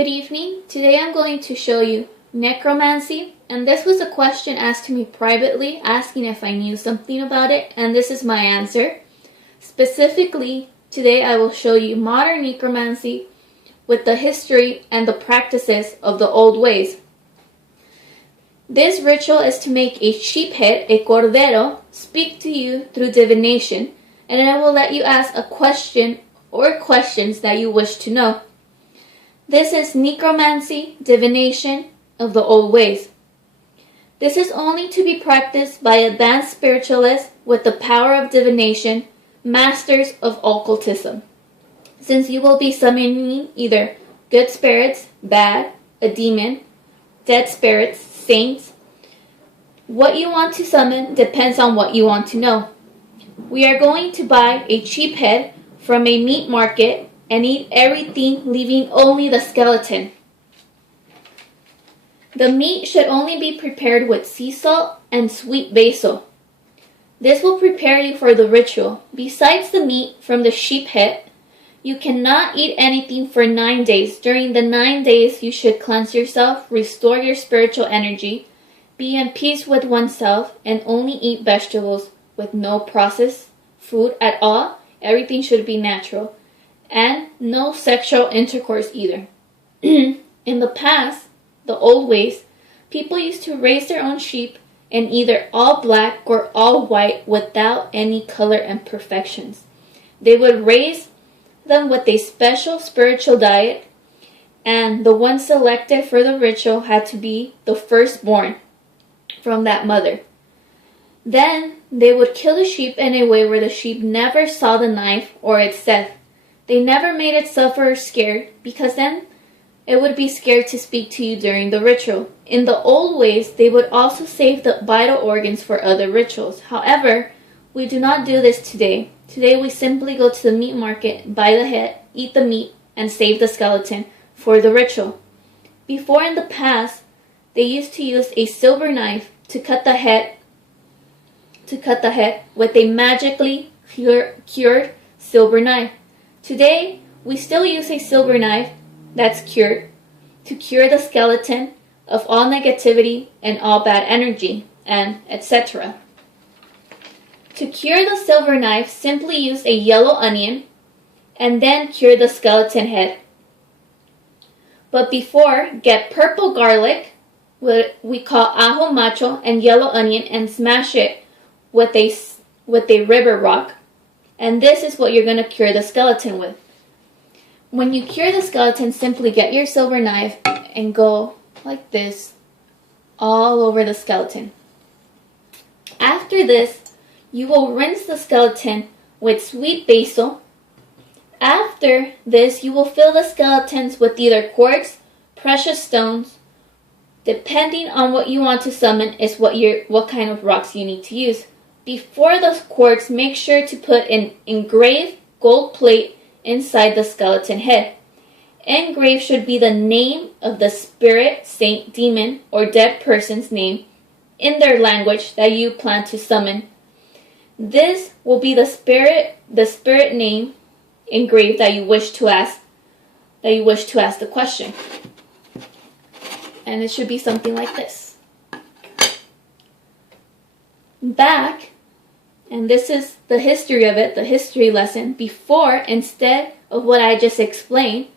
Good evening. Today I'm going to show you necromancy, and this was a question asked to me privately, asking if I knew something about it, and this is my answer. Specifically, today I will show you modern necromancy with the history and the practices of the old ways. This ritual is to make a sheephead, a cordero, speak to you through divination, and I will let you ask a question or questions that you wish to know. This is necromancy, divination of the old ways. This is only to be practiced by advanced spiritualists with the power of divination, masters of occultism. Since you will be summoning either good spirits, bad, a demon, dead spirits, saints, what you want to summon depends on what you want to know. We are going to buy a cheap head from a meat market and eat everything, leaving only the skeleton. The meat should only be prepared with sea salt and sweet basil. This will prepare you for the ritual. Besides the meat from the sheep head, you cannot eat anything for 9 days. During the 9 days, you should cleanse yourself, restore your spiritual energy, be in peace with oneself, and only eat vegetables with no processed food at all. Everything should be natural. And no sexual intercourse either. In the past, the old ways, people used to raise their own sheep in either all black or all white without any color imperfections. They would raise them with a special spiritual diet, and the one selected for the ritual had to be the firstborn from that mother. Then they would kill the sheep in a way where the sheep never saw the knife or its death. They never made it suffer or scared, because then it would be scared to speak to you during the ritual. In the old ways, they would also save the vital organs for other rituals. However, we do not do this today. Today we simply go to the meat market, buy the head, eat the meat, and save the skeleton for the ritual. Before, in the past, they used to use a silver knife to cut the head with a magically cured silver knife. Today, we still use a silver knife that's cured to cure the skeleton of all negativity and all bad energy, and etc. To cure the silver knife, simply use a yellow onion and then cure the skeleton head. But before, get purple garlic, what we call ajo macho, and yellow onion, and smash it with a river rock. And this is what you're going to cure the skeleton with. When you cure the skeleton, simply get your silver knife and go like this all over the skeleton. After this, you will rinse the skeleton with sweet basil. After this, you will fill the skeletons with either quartz, precious stones. Depending on what you want to summon is what kind of rocks you need to use. Before the quartz, make sure to put an engraved gold plate inside the skeleton head. Engraved should be the name of the spirit, saint, demon, or dead person's name in their language that you plan to summon. This will be the spirit name engraved that you wish to ask the question. And it should be something like this. Back, and this is the history of it, the history lesson. Before, instead of what I just explained,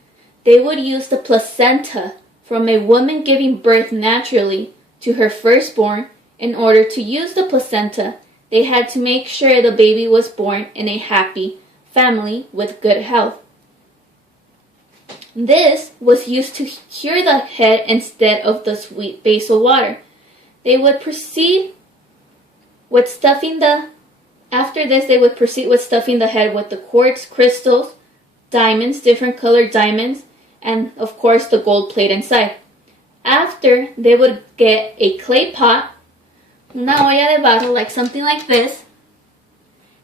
they would use the placenta from a woman giving birth naturally to her firstborn. In order to use the placenta, they had to make sure the baby was born in a happy family with good health. This was used to cure the head instead of the sweet basil water. They would proceed with stuffing the head with the quartz crystals, diamonds, different colored diamonds, and of course the gold plate inside. After, they would get a clay pot, una olla de barro, like something like this,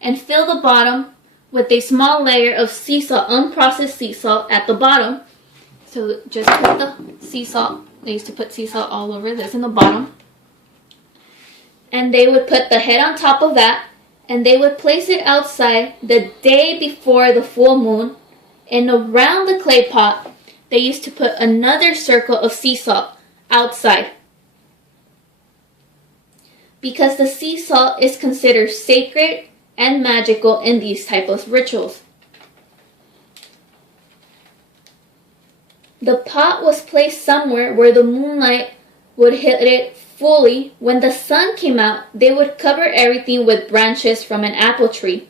and fill the bottom with a small layer of sea salt, unprocessed sea salt at the bottom. So just put the sea salt, they used to put sea salt all over this in the bottom. And they would put the head on top of that, and they would place it outside the day before the full moon, and around the clay pot they used to put another circle of sea salt outside, because the sea salt is considered sacred and magical in these type of rituals. The pot was placed somewhere where the moonlight would hit it fully. When the sun came out, they would cover everything with branches from an apple tree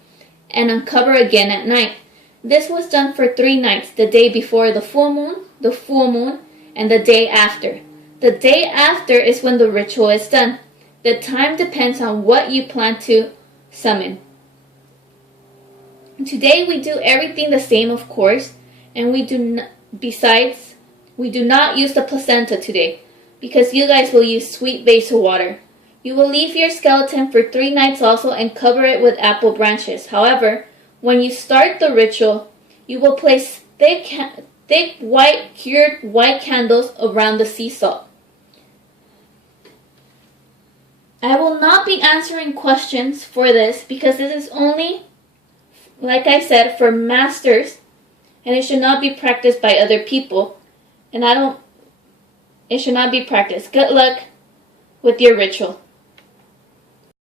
and uncover again at night. This was done for 3 nights, the day before the full moon, and the day after. The day after is when the ritual is done. The time depends on what you plan to summon. Today we do everything the same, of course, and we do not use the placenta today, because you guys will use sweet basil water. You will leave your skeleton for 3 nights also and cover it with apple branches. However, when you start the ritual, you will place thick white cured white candles around the sea salt. I will not be answering questions for this because this is only, like I said, for masters, and it should not be practiced by other people. It should not be practiced. Good luck with your ritual.